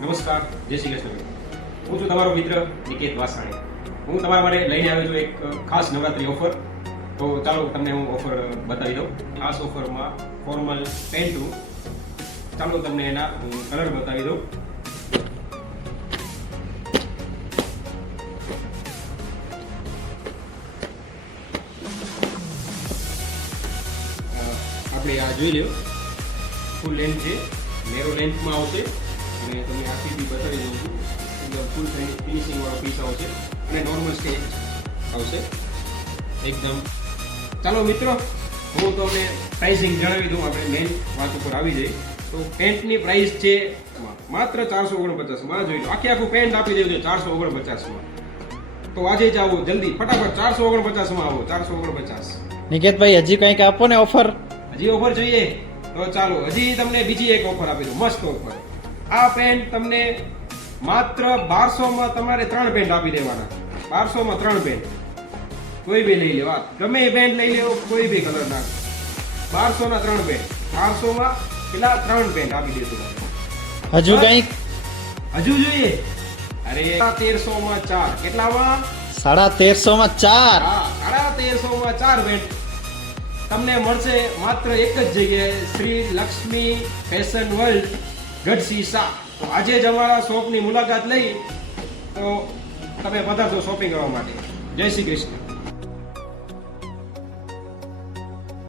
નમસ્કાર, જય શ્રી કૃષ્ણ. હું છું તમારો મિત્ર નિકેત વાસાણી. હું તમારા માટે લઈને આવ્યો છું એક ખાસ નવરાત્રી ઓફર. તો ચાલો તમને હું ઓફર બતાવી દઉં. ખાસ ઓફરમાં ફોર્મલ પેન્ટનું, ચાલો તમને એના કલર બતાવી દઉં. આપણે આ જોઈ લ્યો, ફૂલ લેન્થ છે, નેરો લેન્થમાં આવશે અને તમને આખી બી બતાવી દઉં છું. એકદમ ફૂલ ફિનિશિંગ વાળો પીસ આવશે અને નોર્મલ સ્ટેજ આવશે એકદમ. ચાલો મિત્રો, હું તમને પ્રાઇસિંગ જણાવી દઉં. આપણે મેઇન વાત ઉપર આવી જઈએ તો પેન્ટની પ્રાઇસ છે માત્ર 449માં. જોઈ લો, આખું પેન્ટ આપી દેવું છે 449માં. તો આજે જ આવો, જલ્દી ફટાફટ 449માં આવો. 449. નિકેતભાઈ હજી કંઈક આપો ને ઓફર. હજી ઓફર જોઈએ તો ચાલો, હજી તમને બીજી એક ઓફર આપી દઉં, મસ્ત ઓફર. આ પેન્ટ તમને માત્ર 1200માં તમારે 3 પેન્ટ આપી દેવાના. 1200માં 3 પેન્ટ, કોઈ બી લઈ લેવા, ગમે એ પેન્ટ લઈ લેવો, કોઈ બી કલર ના. 1200ના 3 પેન્ટ, 1200માં પેલા 3 પેન્ટ આપી દેશું. હજુ કંઈક હજુ જોઈએ? અરે 1300માં 4. કેટલામાં? 1350માં 4. હા, 1350માં 4 પેન્ટ તમને મળશે માત્ર એક જ જગ્યાએ, શ્રી લક્ષ્મી ફેશન વર્લ્ડ, ગઢસી શાહ. તો આજે જ અમારા શોપની મુલાકાત લઈ તો તમે પધારશો શોપિંગ કરવા માટે. જય શ્રી કૃષ્ણ.